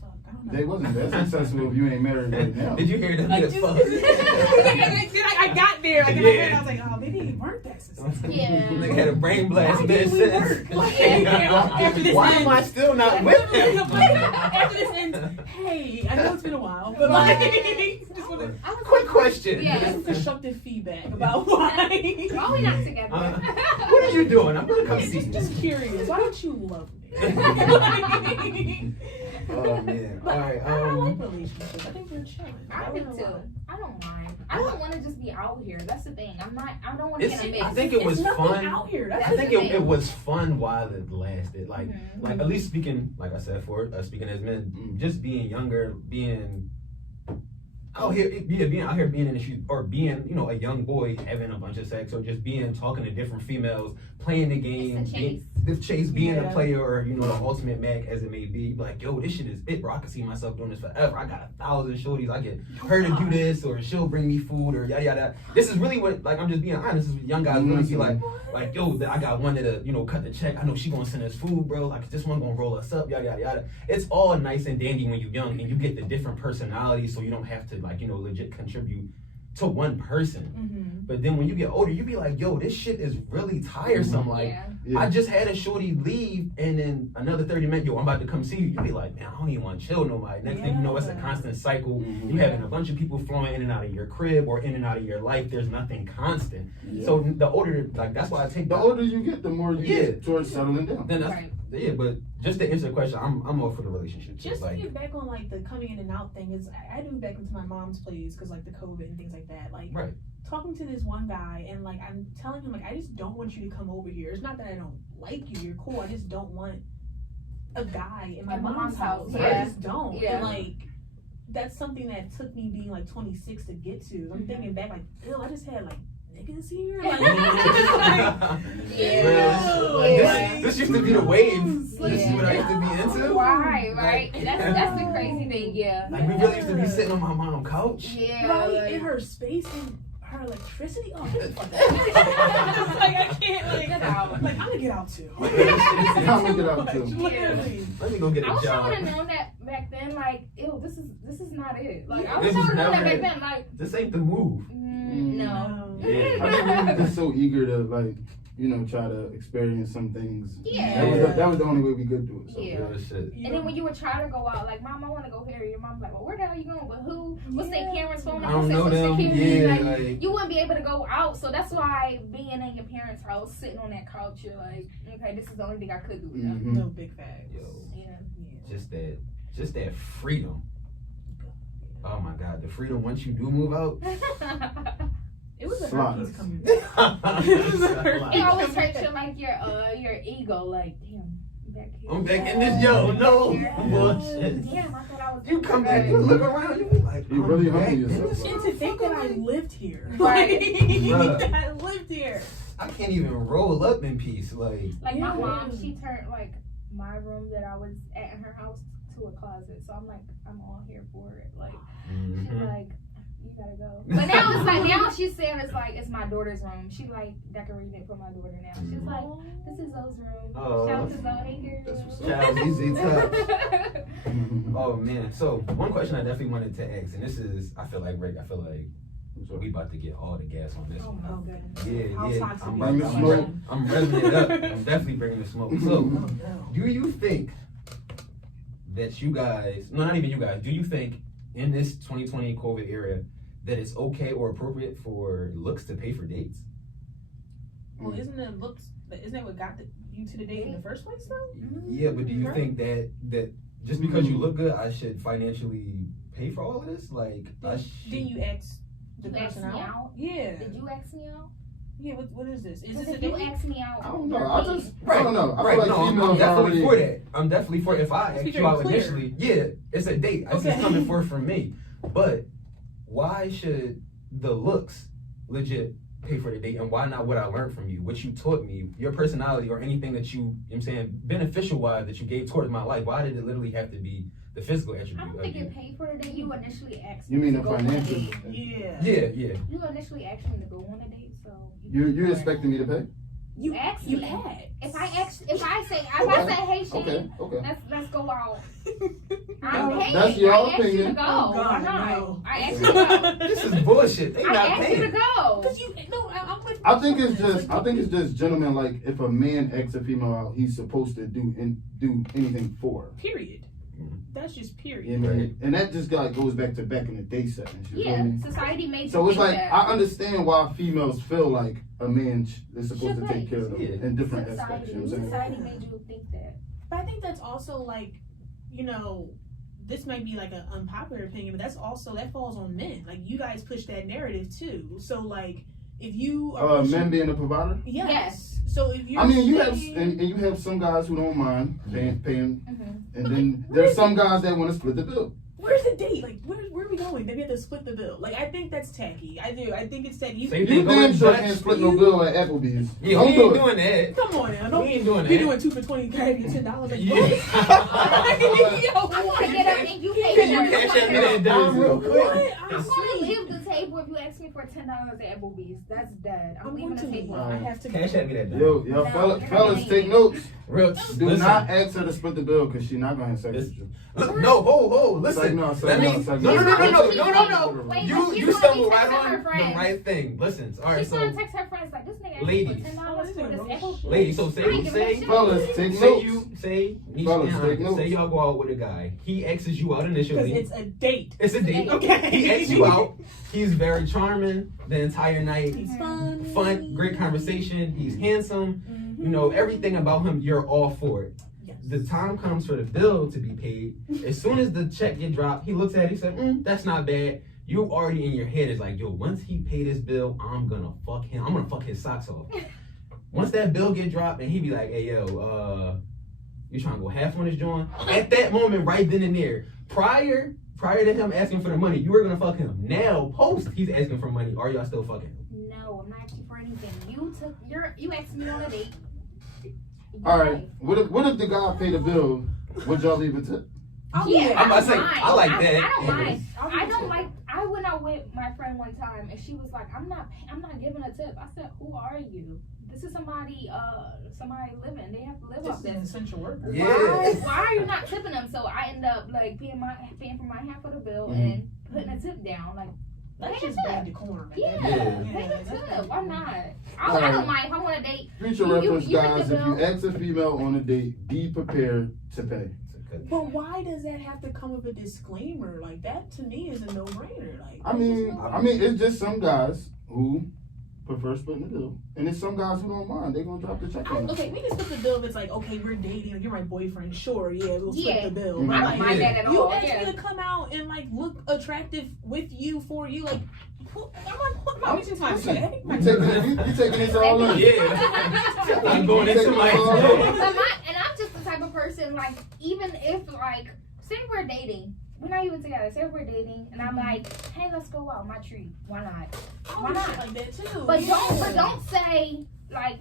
fuck I don't know. They wasn't that successful if you ain't married right now. Did you hear that? Like, Nigga, just, fuck. I got there. Like, Yeah. I was like, oh, maybe they weren't that successful. Yeah. Nigga had a brain blast. Why That did we shit. work? Like, after this Why ends- am I still not with him? After this ends, hey, I know it's been a while, but like, just want to Quick question. Yeah. some constructive feedback about why. Why we not together? What are you doing? I'm gonna come see you. Just curious. Why don't you love me? Oh man. But All right. I like relationships. I think they're chilling. I do too. I don't mind. I don't want to just be out here. That's the thing. I don't want to It's- get in a mix. I think it was It's nothing fun. out here. That's I think the it thing. was fun while it lasted. Like, Mhm. like at least speaking, like I said, for speaking as men, just being younger, being being out here being in the street, or being, you know, a young boy having a bunch of sex, or just talking to different females, playing the game, It's a chase. the chase, being Yeah. a player, or, you know, the ultimate mag as it may be. You be like, yo, this shit is it, bro. I can see myself doing this forever. I got 1,000 shorties. I get her to do this, or she'll bring me food, or yada yada. This is really what, like, I'm just being honest. This is what young guys really be like, yo, I got one that'll, you know, cut the check. I know she gonna send us food, bro. Like, this one gonna roll us up, yada yada yada. It's all nice and dandy when you're young and you get the different personalities, so you don't have to, like, you know, legit contribute to one person. Mm-hmm. But then when you get older, you be like, yo, this shit is really tiresome. Like, Yeah. I just had a shorty leave, and then another 30 minutes, yo, I'm about to come see you. You be like, man, I don't even want to chill nobody. Next thing you know, it's a constant cycle. You having a bunch of people flowing in and out of your crib or in and out of your life. There's nothing constant. So the older, like, that's why I take The older you get, the more you get towards settling down. Then that's, Right. yeah, but just to answer the question, I'm all for the relationship. Just to like, get back on like the coming in and out thing is, I moved back into my mom's place because like the COVID and things like that. Like right. talking to this one guy and like I'm telling him like I just don't want you to come over here. It's not that I don't like you. You're cool. I just don't want a guy in my In mom's house. Like, yeah. I just don't. Yeah. And like that's something that took me being like 26 to get to. I'm thinking back like, ew, I just had like niggas here. Like, Yeah. This used to be the wave. This is what I used to be into. Right. That's the crazy thing, yeah. Like, we really used to be sitting on my mom's couch. Yeah. Right, like- in her space and her electricity. Oh, get the fuck out. Like I can't like Get out. Like I'm gonna get out too. I'm gonna get out too. Literally. Let me go get I a wish I job. would have known that back then. Like, ew, this is not it. Like, I This wish I is would have known that never back it. then. Like, This ain't the move. no. Yeah. I think we were just so eager to, like, you know, try to experience some things. Yeah. That was the only way we could do it. So. Yeah. Real shit. And then when you would try to go out, like, Mom, I want to go here. Your mom's like, well, where the hell you going? But who? What's their parents' phone? I don't What's know their them. security? Yeah, Like, like, you wouldn't be able to go out. So that's why being in your parents' house, sitting on that couch, you're like, okay, this is the only thing I could do. You know? Mhm. No big facts. yo, Yeah. just that freedom. Oh my God, the freedom once you do move out. It was a Slaughters. herpes coming It back. always hurts your ego. Like, damn, I'm back here. I'm back in this, yo, no Yeah. bullshit. Damn, I thought I was. You come back, you look around, you be like, You really I'm back humble in yourself. this And to think that I lived here. Right. Like, that I lived here. I can't even roll up in peace, like. Like my Yeah. mom, she turned like my room that I was at in her house to a closet. So I'm like, I'm all here for it. Like she's Mhm. like, you gotta go. But now it's like now she's saying it's my daughter's room. She like decorated it for my daughter now. She's like, this is Zoe's room. Oh. Shout out to Zoe. Hey girl. That's what's up. Child, easy touch. Mhm. Oh man, so one question I definitely wanted to ask, and this is, I feel like So, we about to get all the gas on this Oh one. my goodness. Yeah, How yeah. toxic I'm, is Bring it? the smoke. I'm revving it up. I'm definitely bringing the smoke. So, Oh, no. do you think that you guys, no, not even you guys, do you think in this 2020 COVID era that it's okay or appropriate for looks to pay for dates? Well, isn't that what got you to the date in the first place, though? Yeah, but do you think that just because you look good, I should financially pay for all of this? Like, Didn't you ask the You asked person me out? out? Yeah. Did you ask me out? Yeah. What is this? Is Because this a if you date? ask me out, I don't know. I don't know. I Right, feel like no, I'm females definitely already. for that. I'm definitely for it. If I Let's ask be you out very clear. initially, yeah, it's a date. This is Okay. coming forth from me. But why should the looks legit pay for the date, and why not what I learned from you, what you taught me, your personality, or anything that you know what I'm saying, beneficial wise that you gave towards my life? Why did it literally have to be the physical attribute I don't of think you? it paid for the date. You initially asked You me mean to the go on a financial? date. Yeah. Yeah. You initially asked me to go on a date, so You expecting me to pay? You asked You me. had. If I say, Okay. hey, Shane, Okay. let's go out. No, I'm paying. that's your I asked you to opinion. go. Oh, God, Why not? no. I asked you to go. This is bullshit. They I not asked you to paying. go. Because I'm with. I think it's just gentlemen. Like if a man asks a female out, he's supposed to do anything for her. Period. Mhm. That's just period. You know what I mean? And that just goes back to back in the day settings. You Yeah, feel me? society made So you it's think like that. I understand why females feel like a man is supposed to Should take pay. care of them Yeah. in different aspects. Society, You know what I'm saying? society made you think that. But I think that's also like, this might be like an unpopular opinion, but that falls on men. Like you guys push that narrative too. So like, if you are pushing, Men being a provider. yes. Yes. So if you're, I mean, you have saying- and you have some guys who don't mind paying, Mm-hmm. and then there's some guys that want to split the bill. where's the date? Like, where are we going? Then we have to split the bill. Like, I think that's tacky. I do. I think it's tacky. So You think damn going sure Dutch? can't split no bill at Applebee's. Yeah, Don't we do ain't it. doing that. Come on now. We ain't doing You're that. doing 2 for $20. Can I have you $10? Like, Yeah. I'm gonna get up and you pay Can you for cash out me it. that dime real quick? What? I'm gonna leave the table if you ask me for $10 at Applebee's. That's dead. I'm leaving the table. I have to. Cash at me that dime. Yo, No, fellas, you're take not. notes. Real. Do Listen. not ask her to split the bill because she's not gonna have sex with you. Look, no, listen. No, it's That like, means no, no. Wait, You she's stumbled gonna right be texting her on the friends. right thing. Listen, all right, She's so gonna text her friends like, this nigga asked me Ladies. for $10 for this Apple. ladies, so I say ain't giving a shit. Fellas, take say notes. you say Fellas, take notes. say y'all go out with a guy. He X's you out Because initially. it's a date. It's a date. Okay. He X's you out. He's very charming the entire night. He's fun. Fun, great conversation. He's handsome. You know, everything about him, you're all for it. Yes. The time comes for the bill to be paid. As soon as the check get dropped, he looks at it, he said, that's not bad. You already in your head is like, yo, once he pay this bill, I'm gonna fuck him. I'm gonna fuck his socks off. Once that bill get dropped and he be like, hey, yo, you trying to go half on this joint? At that moment, right then and there, prior to him asking for the money, you were gonna fuck him. Now, post he's asking for money, are y'all still fucking him? No, I'm not asking for anything. You asked me on a date. All right. What if the guy paid the bill? Would y'all leave it to? Yeah, I'm about to say, mind. I like that. I don't mind. I'll I do don't it. like. I went out with my friend one time, and she was like, "I'm not giving a tip." I said, "Who are you? This is somebody living. They have to live This off is an this. essential worker. Yeah. Why are you not tipping them?" So I end up like paying for my half of the bill and putting a tip down. Like, That's pay a just tip. bad decorum. at Yeah, that point. pay a that's tip. bad Why decorum. not? I don't mind if I'm on a date. Future You- reference, you make guys. the If you bill. ask a female on a date, be prepared to pay. But why does that have to come with a disclaimer? Like, that to me is a no-brainer. Like, I mean, it's just some guys who prefer splitting the bill, and it's some guys who don't mind. They gonna drop the check on us. okay, we can split the bill if it's like, okay, we're dating, like, you're my boyfriend, sure, yeah, we'll split Yeah. the bill. Mhm. But I like, don't mind that at you all. ask Yeah. me to come out and like look attractive with you, for you, like, I'm not wasting time Listen, today. you taking this all in. Yeah. I'm going into my And I'm just the type of person, like, even if, like, say we're dating, we're not even together, say we're dating, and I'm like, hey, let's go out, my treat, why not? Why not? Like that too. But yeah.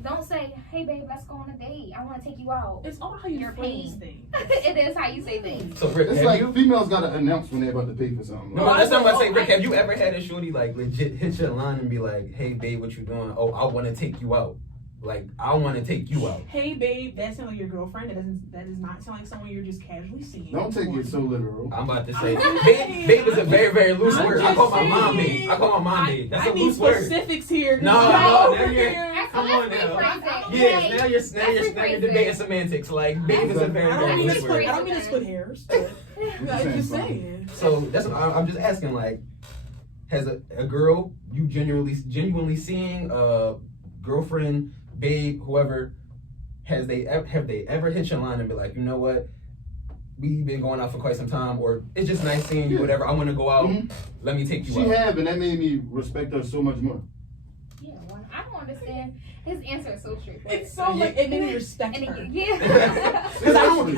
don't say, hey, babe, let's go on a date, I want to take you out. It's all how you You're phrase paying. things. It is how you say things. So Rick, It's have like you? females gotta announce when they're about to pay for something. No, that's not what I say. Rick, have you ever had a shorty like legit hit your line and be like, "Hey, babe, what you doing? Oh, I want to take you out. Like, I want to take you out." Hey babe, that sounds like your girlfriend. That does not sound like someone you're just casually seeing. Don't take it so literal. I'm about to say, I'm babe is a very, very loose I'm word. I just call my mom saying. babe. I call my mom babe. That's I a need loose word. specifics here. No, Right now over you're- here. Come on now. Yeah, Yeah, now you're debating semantics. Like, babe is a very, I very don't mean to loose split. word. I don't mean to split hairs. But I'm just saying. So that's what I'm just asking. Like, has a girl you genuinely seeing girlfriend, babe, whoever, have they ever hit your line and be like, you know what, we've been going out for quite some time, or it's just nice seeing you, whatever, I want to go out, let me take you She out. have, and that made me respect her so much more. Yeah, well, I don't understand. His answer is so straightforward. It's so like it made me respect And her. yeah. Because I really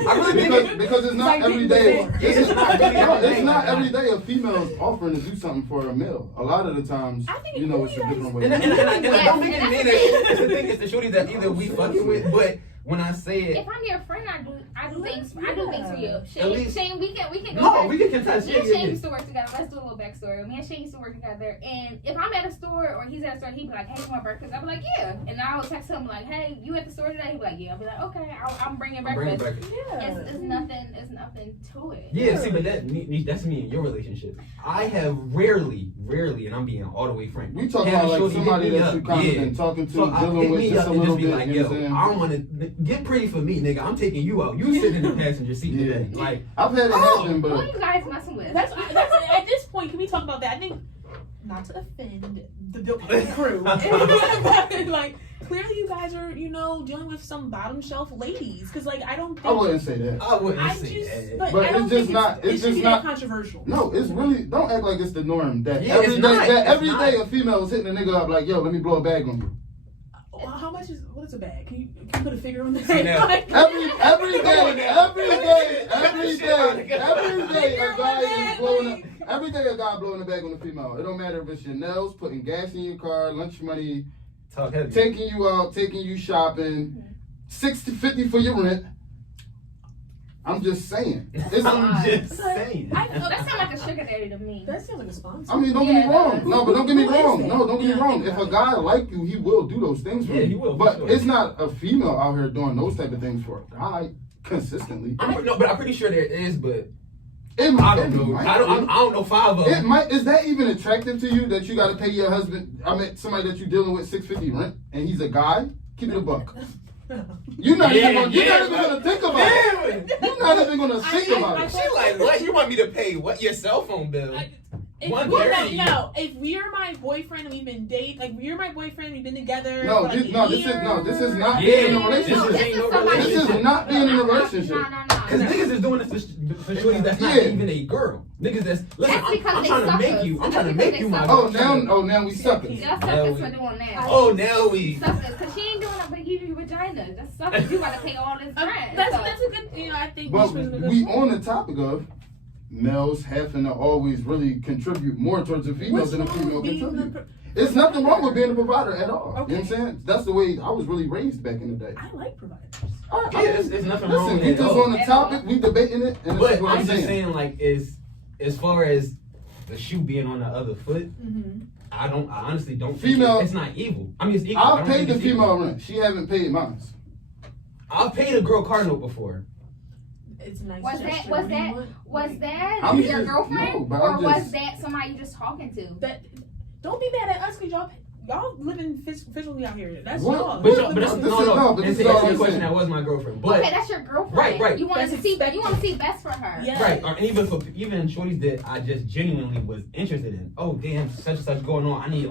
think because it's not like every getting day. the It's not every day a female's offering to do something for a male. A lot of the times, I think you know, it's a different way. And I don't think Yes, it's and either. It's the thing is the shorty that either we fucking with, but when I say it, If I'm your friend, I do things for you. At Shane, least- Shane, we can go. no, back. we can contest. Me Yeah, and yeah, Shane yeah. used to work together. Let's do a little backstory. Me and Shane used to work together, and if I'm at a store or he's at a store, he'd be like, "Hey, you want breakfast?" I'd be like, "Yeah," and I would text him like, "Hey, you at the store today?" He'd be like, "Yeah." I'd be like, "Okay, I'm bringing I'm bringing breakfast." it back. Yeah. It's nothing. It's nothing to it. Yeah, see, but that's me and your relationship. I have rarely, and I'm being all the way frank. We talking had a about like shorty hit somebody me that up, you kind of yeah. been talking to, So I dealing hit with me just up a and little just be bit. like, You know yo, what I'm saying? I don't want to get pretty for me, nigga. I'm taking you out. You sitting in the passenger seat Yeah. today. Like, I've had it Oh, happen, who but are you guys messing with? That's at this point. Can we talk about that? I think not to offend the crew. Like, clearly you guys are, dealing with some bottom shelf ladies. Because, like, I don't think. I wouldn't say that. I wouldn't I say just, that. but I it's don't just think not- It it's should just be not- that controversial. No, it's really, don't act like it's the norm that Yeah, every it's day, not. that It's every not. day a female is hitting a nigga up like, yo, let me blow a bag on you. How much is what is a bag? Can you put a figure on that? See, now, Like, Every day, a guy is blowing up. Every day a guy blowing the bag on a female. It don't matter if it's your nails, putting gas in your car, lunch money, talk heavy. taking you out, taking you shopping, 60-50 for your rent. I'm just saying. I'm just saying. That sounds like a sugar daddy to me. that sounds like a sponsor. I mean, don't get me wrong. does. No, but don't get me Who is wrong. that? No, don't get me Yeah, wrong. think If a about guy like you, he will do those things for Yeah, you. he will, for But sure. it's not a female out here doing those type of things for a guy consistently. No, but I'm pretty sure there is, but It I don't know. might I don't know 5 of It them. might. Is that even attractive to you that you got to pay your husband? I mean, somebody that you're dealing with $650 rent, and he's a guy. Keep it a buck. You're not even gonna think about it. You're not even gonna think about it. She like, what? You want me to pay what? Your cell phone bill? No, if we're my boyfriend and we've been dating, like you're my boyfriend, we've been together. No, for like this is not Yeah, being in a relationship. This is not being in a relationship. No. Because niggas is doing this for shorties that's not even a girl. Niggas that's listen. That's because I'm they trying to suckers. make you. I'm That's trying to because make they you my. suckers. Now we suckers. Y'all suckers for doing that. Oh, now we. Suckers, because she ain't doing nothing but give you vagina. That's suckers. You gotta pay all this rent. That's so. a good. I think. But each person a good we point. on the topic of males having to always really contribute more towards the females What's than a wrong female with being contribute. the It's nothing wrong with being a provider at all. Okay. You know what I'm saying? That's the way I was really raised back in the day. I like providers. Yeah, it's nothing wrong Listen, with we it. just at all. on the topic, we debating it, and this is But what I'm I'm just saying. saying, like, as far as the shoe being on the other foot, Mm-hmm. I honestly don't Female- think it's not evil. I mean, it's equal. I I've don't paid think the it's evil. female rent. She haven't paid mine. I've paid a girl car note before. It's a nice. Was that- gesture. was What do you that- want? Was that I'm your just- girlfriend? no, but or I'm was just- that somebody you just talking to? That? Don't be mad at us because y'all living physically out here. That's What? y'all. But, We're but living that's, this physically. is- no, but And this to is all answer I'm your question, saying. that was my girlfriend. But Okay, that's your girlfriend. Right. You want That's to see expected. you want to see best for her. Yeah. right, or even shorties that I just genuinely was interested in. Oh damn, such and such going on. I need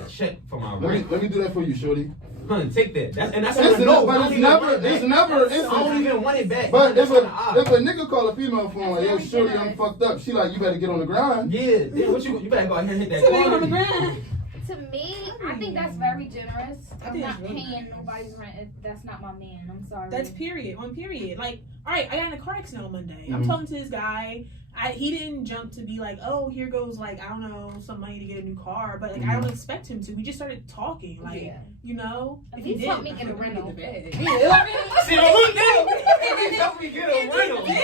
a check for my rent. Let me do that for you, shorty. Hun, take that. That's Listen, no, but I don't it's even never, want it it's back. never, I don't even want it back. But That's if a kinda odd. nigga call a female phone like, yo, That's shorty, very I'm fucked up. She like, you better get on the grind. Yeah, damn, what you better go out here and hit that So they call. on the ground. To me, I think that's very generous. I I'm think not it's really paying nice. nobody's rent if that's not my man. I'm sorry. That's period. On period. Like, all right, I got in a car accident on Monday. Mhm. I'm talking to this guy. He didn't jump to be like, oh, here goes like I don't know some money to get a new car, but like I don't expect him to. We just started talking, like Yeah. you know. If he did, helped me I'm get a gonna rental. the bag. See what we do? He helped me get a rental. Give me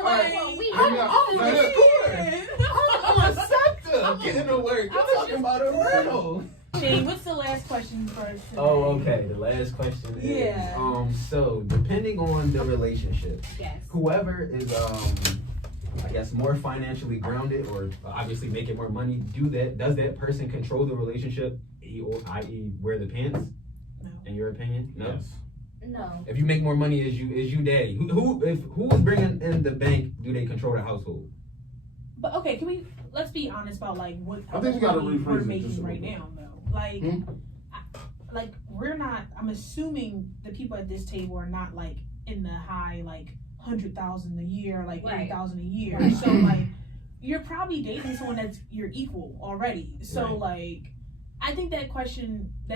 a rental for a week. I'm a sector. Getting to work. I'm talking about a rental. Shane, what's the last question first? Oh, okay. The last question is, Yeah. so depending on the relationship, Yes. whoever is, I guess, more financially grounded or obviously making more money, does that person control the relationship, i.e., wear the pants? No. In your opinion, no. Yes. No. If you make more money as you daddy, who is bringing in the bank? Do they control the household? But okay, let's be honest about like what I think you gotta money rephrase we're it just making a right little now though. Like, Hmm? like we're not. I'm assuming the people at this table are not like in the high like 100,000 a year, like Right. 80,000 a year. Right. So like, you're probably dating someone that's your equal already. So Right. like, I think that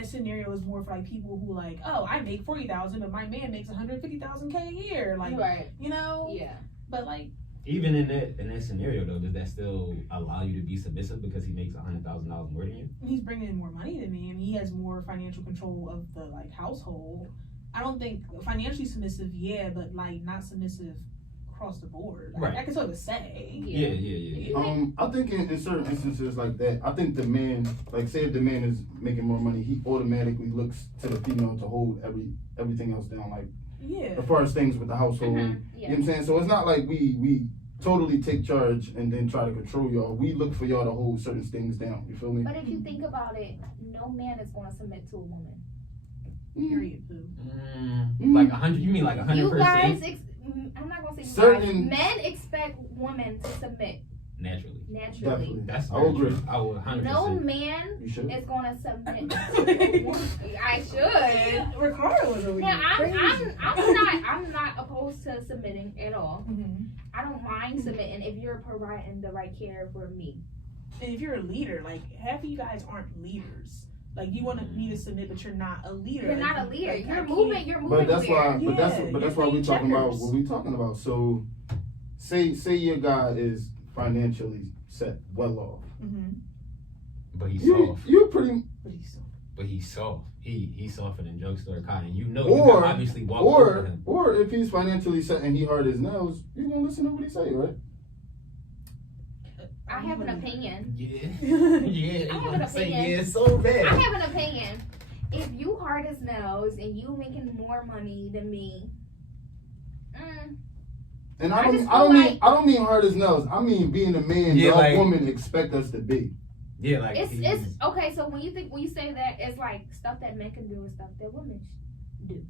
scenario is more for like people who like, oh, I make 40,000, but my man makes 150,000 a year. Like, Right. you know. Yeah. But like, Even in that scenario though, does that still allow you to be submissive because he makes $100,000 more than you? he's bringing in more money than me. I mean, he has more financial control of the like household. I don't think financially submissive, yeah, but like not submissive across the board. Right. I can sort of say. Yeah. I think in certain instances like that, I think the man, like say if the man is making more money, he automatically looks to the female to hold everything else down, like Yeah. as far as things with the household. Mhm. You know Yeah. what I'm saying? So it's not like we totally take charge and then try to control y'all. We look for y'all to hold certain things down. You feel me? But if you think about it, no man is going to submit to a woman. Period. Boo. Like 100? You mean like You 100%? guys, I'm not going to say you Certain- guys. Men expect women to submit Naturally. naturally. Definitely. That's I will agree. I will 100%. No man You should. is going to submit to a woman. I should. Ricardo was over Now, here. I'm not opposed to submitting at all. Mm-hmm. I don't mind submitting if you're providing the right care for me. And if you're a leader, like half of you guys aren't leaders. Like you want me to submit, but you're not a leader. You're not a leader. You're moving. You're moving. But that's why. Yeah, But that's why we talking about checkers. what we talking about. So, say your guy is financially set, well off. Mm-hmm. But he's soft. You're pretty. But he's soft. He's softer than drugstore cotton. You know, Or- you can obviously walk over him. Or if he's financially set and he hard his nails, you gonna listen to what he say, right? I have an opinion. Yeah. I Yeah. have an opinion. Yeah, so bad. I have an opinion. If you hard as nails and you making more money than me, And I I just don't mean hard as nails. I mean being the man Yeah, y'all like- women expect us to be. Yeah, like it's okay. So when you say that, it's like stuff that men can do and stuff that women do.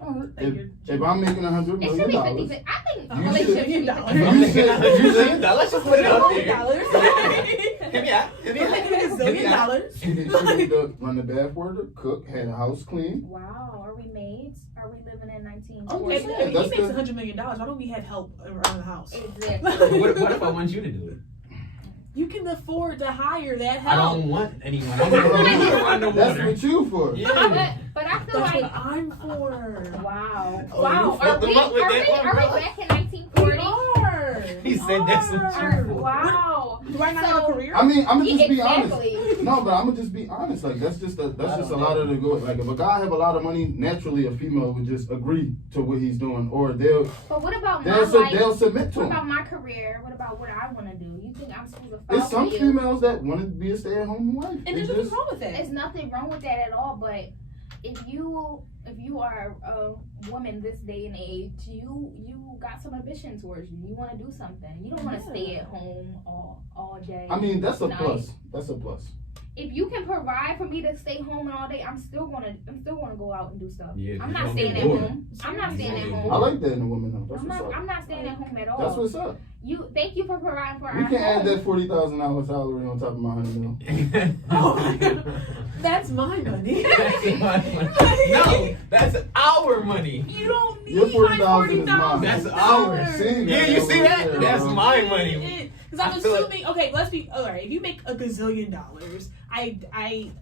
Alright. Like If I'm making $100 It should million be dollars, 50. I think You relationships should be should- 50. Let's just put it up there. $1 Hit me out. Hit me out. Making $1 zillion. she need to run the bath water, cook, had a house clean. Wow, are we maids? Are we living in I'm just 1940? If saying, he that's makes the- $100 million, why don't we have help around the house? Exactly. What if I want you to do it? You can afford to hire that I help. don't want anyone. I want to run the That's water. what you for. Yeah. But I feel That's like what I'm for. wow. Oh, Wow. you Are fucked we him up with that one, are we bro. back in We 1940? are. He said that's what you Are. for. Wow. Do I not have a career? I mean, I'm gonna just be Exactly. honest. No, but I'm gonna just be honest. Like that's just a lot of the go. Like if a guy have a lot of money, naturally a female would just agree to what he's doing, or they'll But what about my life? they'll submit to What him. about my career? What about what I want to do? You think I'm supposed to follow There's some you? females that want to be a stay-at-home wife. And It's there's nothing just- wrong with that. There's nothing wrong with that at all. But if you are a woman this day and age, you got some ambition towards you. You want to do something. You don't want to stay at home all day. I mean, that's a night. plus. That's a plus. If you can provide for me to stay home all day, I'm still gonna go out and do stuff. Yeah, I'm you not don't staying get at bored. home. I'm not staying at You I home. like that in a woman though. That's I'm what's not. up. I'm not staying at home at all. That's what's up. Thank you for providing for our You can add home. that $40,000 salary on top of my $100 million. Oh my God. That's my money. That's my money. No, that's our money. You don't need Your my $40,000 is mine. That's ours. See, Yeah, you see that? That's my money. Because I'm I feel assuming, okay, let's be, all right, if you make $1 gazillion,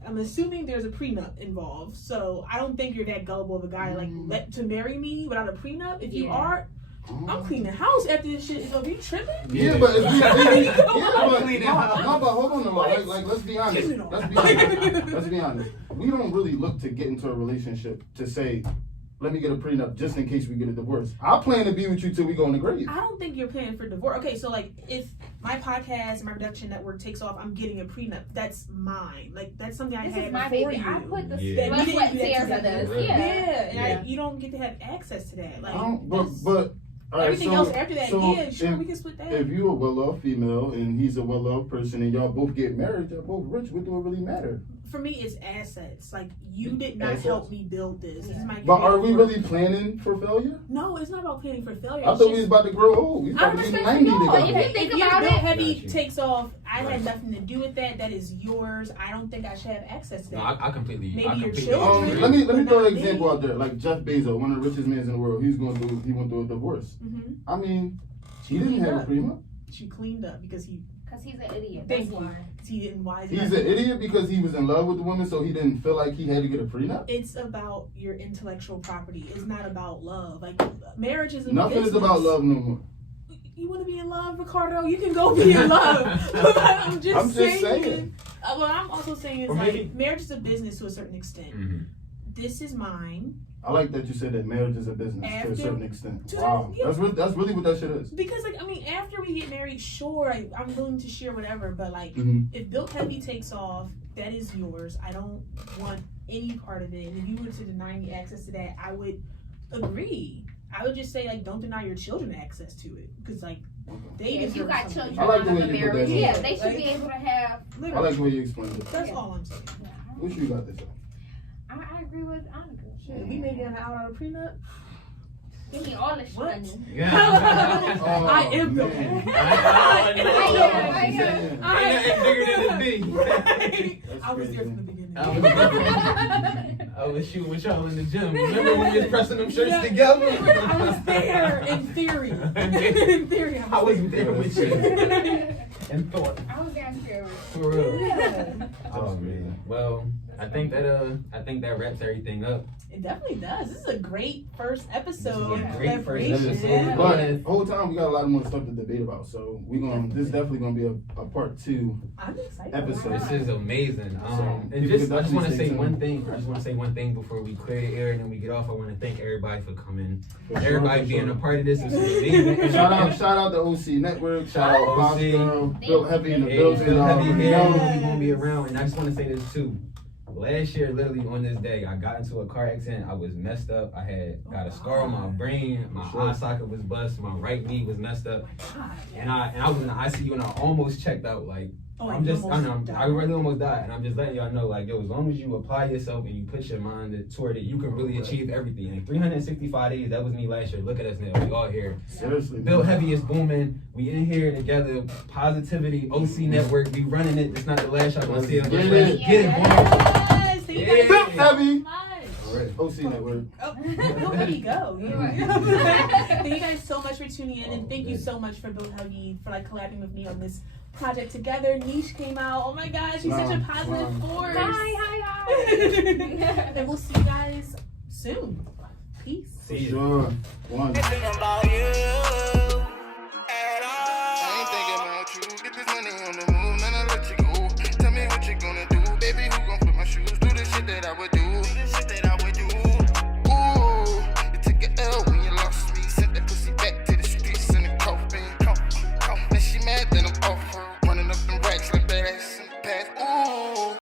I'm assuming there's a prenup involved. So I don't think you're that gullible of a guy to marry me without a prenup. If you Yeah. are, I'm cleaning the house after this shit. So if you tripping, Yeah, but if you, I'm cleaning no, house. no, but hold on, though. Like, let's be honest. Let's be honest. We don't really look to get into a relationship to say, let me get a prenup just in case we get a divorce. I plan to be with you till we go in the grave. I don't think you're planning for divorce. Okay, so like if my podcast, my production network takes off, I'm getting a prenup. That's mine. Like that's something I This had is my before baby. you. I put the Yeah. blood, We sweat, didn't and do that tears of together. this. Yeah, Yeah. and you don't get to have access to that. Like I don't, but that's- all right, everything so, else after that, so yeah, sure, if, we can split that. if you a well-off female and he's a well-off person and y'all both get married, y'all both rich, what do it really matter? For me, it's assets. Like you did not Assets. help me build this. This is my But are we creative really planning for failure? work. No, it's not about planning for failure. I It's thought we was just- about to grow old. We I about to be respect 90 y'all. together. If you think If about your it- heavy Got you. takes off, I Got had you. nothing to do with that. That is yours. I don't think I should have access to that. No, I completely. Maybe I your completely children. Let me But throw not an me. example out there. Like Jeff Bezos, one of the richest men in the world. He went through a divorce. Mm-hmm. I mean, he didn't have a prenup. She cleaned up because he. Because he's an idiot. Thank That's you. why. He didn't wise He's up. an idiot because he was in love with the woman, so he didn't feel like he had to get a prenup. It's about your intellectual property. It's not about love. Like marriage is a Nothing is business. about love no more. You want to be in love, Ricardo? You can go be in love. I'm just saying. What I'm also saying is Or maybe- like marriage is a business to a certain extent. Mhm. This is mine I like that you said that marriage is a business to After- a certain extent. to- Wow, yeah. that's really what that shit is. because like I mean after we get married, sure I'm willing to share whatever, but like Mm-hmm. if Built Heavy takes off, that is yours. I don't want any part of it. And if you were to deny me access to that, I would agree. I would just say like don't deny your children access to it because like they Yeah, if you deserve got something. children I like the out way of a you put that marriage, in. yeah, they should Like- be able to have. I Literally, like the way you explained it. that's Yeah. all I'm saying. What you got to say? I agree with Annika. Shit, we may get out on a prenup. Give me all this What? money. Yeah. I am the man. one. I am. Man. Ain't nothing bigger than a B. That's I was crazy. there from the beginning. I was shooting with y'all in the gym. Remember when we was pressing them shirts together? I was there in theory. In theory, I was there with you. And thought. I was down here with for real. Yeah. Oh man. Well, I think that wraps everything up. It definitely does. This is a great first episode. This is a great first Collaboration. episode. But the whole time we got a lot more stuff to debate about. So this is definitely gonna be a part 2 I'm excited. episode. This is amazing. And People just can I just want to definitely say stay one tuned. thing. I just want to say one thing before we clear the air and then we get off. I want to thank everybody for coming. For sure, Everybody for being sure. a part of this is amazing. And- Shout out the OC Network. Shout out Boss OC. Girl. Built Heavy in the Hey, building. Phil Heavy already here. know. We gonna be around, and I just want to say this too. Last year, literally on this day, I got into a car accident. I was messed up. I had got a scar on my brain. My Sure. eye socket was bust. My right knee was messed up, God. and I was in the ICU and I almost checked out. Like Oh, I'm just, I almost know, died. I really almost died, and I'm just letting y'all know, like, yo, as long as you apply yourself and you put your mind toward it, you can really achieve everything. And 365 days, that was me last year. Look at us now, we all here. Seriously. Built Heavy is booming. We in here together. Positivity, OC Network. We running it. It's not the last y'all gonna see us. Get Let's it. get it, boy. Yes, thank you guys Built so Heavy. much. Alright, OC Network. Oh, there you go. Thank you guys so much for tuning in, and thank you so much for Built Heavy for like collabing with me on this project together. Niche came out. Oh my gosh, she's such a positive force. Hi. And we'll see you guys soon. Peace. See you. Sure. One. It's about